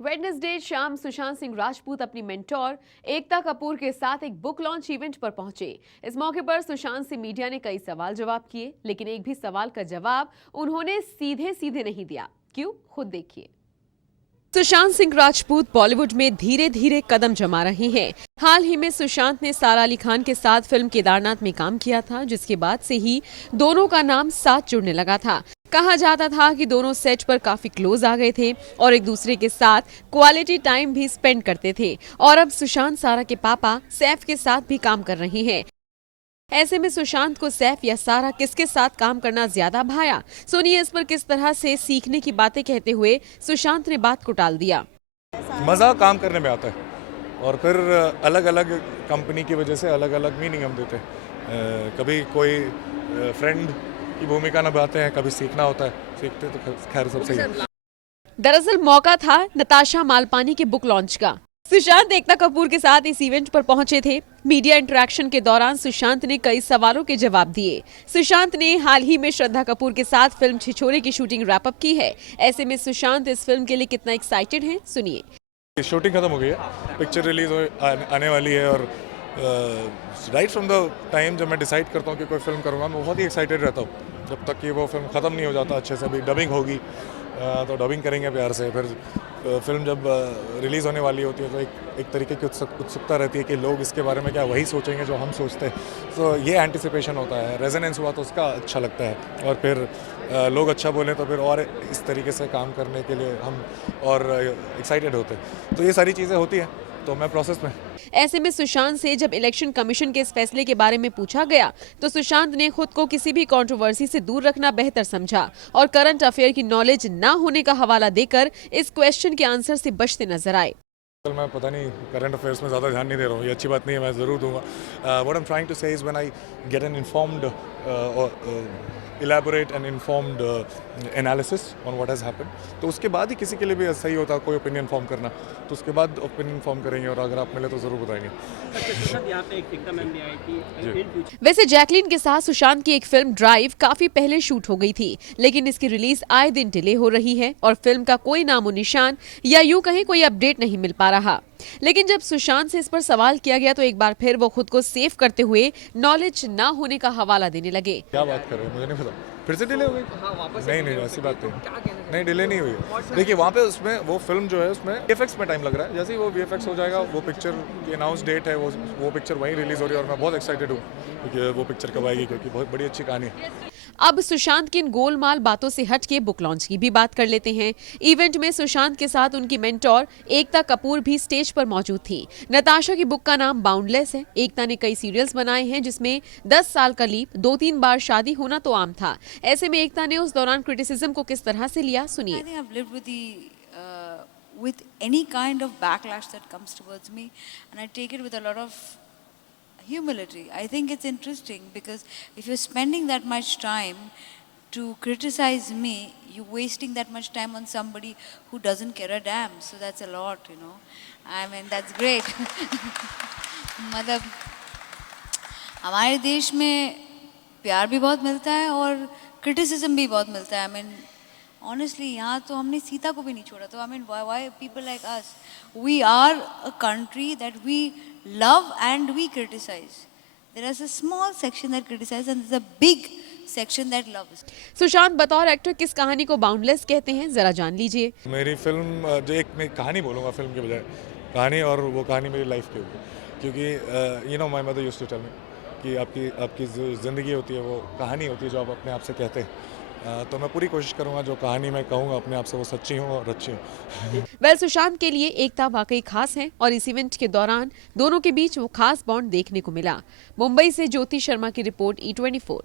Wednesday शाम सुशांत सिंह राजपूत अपनी mentor Ekta Kapoor के साथ एक बुक लॉन्च इवेंट पर पहुंचे। इस मौके पर सुशांत से मीडिया ने कई सवाल जवाब किए, लेकिन एक भी सवाल का जवाब उन्होंने सीधे सीधे नहीं दिया। क्यों, खुद देखिए। सुशांत सिंह राजपूत बॉलीवुड में धीरे धीरे कदम जमा रहे हैं। हाल ही में सुशांत ने सारा अली खान के साथ फिल्म केदारनाथ में काम किया था, जिसके बाद से ही दोनों का नाम साथ जुड़ने लगा था। कहा जाता था कि दोनों सेट पर काफी क्लोज आ गए थे और एक दूसरे के साथ क्वालिटी टाइम भी स्पेंड करते थे। और अब सुशांत सारा के पापा सैफ के साथ भी काम कर रहे हैं। ऐसे में सुशांत को सैफ या सारा किसके साथ काम करना ज्यादा भाया? सुनिए इस पर किस तरह से सीखने की बातें कहते हुए सुशांत ने बात को टाल दिया। मज़ा काम करने में आता है और फिर अलग अलग कंपनी की वजह से अलग अलग मीनिंग हम देते हैं। कभी कोई फ्रेंड की भूमिका निभाते हैं, कभी सीखना होता है, सीखते तो खैर सब सही है। दरअसल मौका था नताशा मालपानी के बुक लॉन्च का। सुशांत एकता कपूर के साथ इस इवेंट पर पहुंचे थे। मीडिया इंटरेक्शन के दौरान सुशांत ने कई सवालों के जवाब दिए। सुशांत ने हाल ही में श्रद्धा कपूर के साथ फिल्म छिछोरे की शूटिंग रैप अप की है। ऐसे में सुशांत इस फिल्म के लिए कितना एक्साइटेड हैं, सुनिए। शूटिंग खत्म हो गई है, पिक्चर रिलीज आने वाली है और राइट फ्रॉम द टाइम जब मैं डिसाइड करता हूँ कि कोई फिल्म करूँगा, मैं बहुत ही एक्साइटेड रहता हूँ जब तक कि वो फिल्म ख़त्म नहीं हो जाता अच्छे से। अभी डबिंग होगी तो डबिंग करेंगे प्यार से, फिर फिल्म जब रिलीज़ होने वाली होती है तो एक तरीके की उत्सुकता रहती है कि लोग इसके बारे में क्या वही सोचेंगे जो हम सोचते हैं। तो ये एंटिसिपेशन होता है, रेजोनेंस हुआ तो उसका अच्छा लगता है और फिर लोग अच्छा बोलें तो फिर और इस तरीके से काम करने के लिए हम और एक्साइटेड होते हैं। तो ये सारी चीज़ें होती हैं, तो मैं प्रोसेस में। ऐसे में सुशांत से जब इलेक्शन कमीशन के इस फैसले के बारे में पूछा गया तो सुशांत ने खुद को किसी भी कंट्रोवर्सी से दूर रखना बेहतर समझा और करंट अफेयर की नॉलेज न होने का हवाला देकर इस क्वेश्चन के आंसर से बचते नजर आए। मैं पता नहीं करंट अफेयर्स में ज़्यादा ध्यान नहीं दे रहा हूँ, ये अच्छी बात नहीं है, मैं ज़रूर दूंगा। What I am trying to say is when I get an informed elaborate and informed analysis on what has happened, तो उसके बाद ही किसी के लिए भी सही होता है कोई ओपिनियन फॉर्म करना, तो उसके बाद ओपिनियन फॉर्म करेंगे और अगर आप मिले तो ज़रूर बताएंगे। वैसे जैकलीन के साथ सुशांत की एक फिल्म ड्राइव काफी पहले शूट हो गई थी, लेकिन इसकी रिलीज आए दिन डिले हो रही है और फिल्म का कोई नामो निशान या यूं कहें कोई अपडेट नहीं मिल पा रहा। लेकिन जब सुशांत से इस पर सवाल किया गया तो एक बार फिर वो खुद को सेव करते हुए नॉलेज ना होने का हवाला देने लगे। क्या बात कर रहे हैं, मुझे नहीं पता, फिर से डिले हो गई? नहीं, ऐसी बात नहीं, डिले नहीं हुई। देखिए वहाँ पे उसमें वो फिल्म जो है उसमें वीएफएक्स में टाइम लग रहा है, जैसे ही वो वीएफएक्स हो जाएगा, वो पिक्चर की अनाउंस डेट है, वो पिक्चर वहीं रिलीज हो रही है और मैं बहुत एक्साइटेड हूँ क्योंकि वो पिक्चर कब आएगी, क्योंकि बहुत बड़ी अच्छी कहानी है। अब सुशांत की इन गोलमाल बातों से हट के बुक लॉन्च की भी बात कर लेते हैं। इवेंट में सुशांत के साथ उनकी मेंटोर एकता कपूर भी स्टेज पर मौजूद थी। नताशा की बुक का नाम बाउंडलेस है। एकता ने कई सीरियल्स बनाए हैं जिसमें 10 साल का लीप, 2-3 बार शादी होना तो आम था। ऐसे में एकता ने उस दौरान क्रिटिसिज्म को किस तरह से लिया, सुनिए। with any kind of backlash that comes towards me, and I take it with a lot of humility. I think it's interesting because if you're spending that much time to criticize me, you're wasting that much time on somebody who doesn't care a damn. So that's a lot, you know. I mean, that's great. मतलब हमारे देश में प्यार भी बहुत मिलता है और क्रिटिसिज्म भी बहुत मिलता है। I mean, honestly, यहाँ तो हमने सीता को भी नहीं छोड़ा, तो I mean, why people like us? We are a country that we love and we criticize. There is a small section that criticizes and there's a big section that loves. Sushant बतौर actor किस कहानी को boundless कहते हैं, जरा जान लीजिए। मेरी फिल्म जो मैं कहानी बोलूँगा फिल्म के बजाय, कहानी, और वो कहानी मेरी लाइफ की होगी, क्योंकि you know my mother used to tell me कि आपकी जो ज़िंदगी होती है वो कहानी होती है जो आप अपने आप से कहते हैं। तो मैं पूरी कोशिश करूंगा जो कहानी मैं कहूँगा अपने आप से वो सच्ची हो और अच्छी हो। वेल सुशांत के लिए एकता वाकई खास है और इस इवेंट के दौरान दोनों के बीच वो खास बॉन्ड देखने को मिला। मुंबई से ज्योति शर्मा की रिपोर्ट, E24।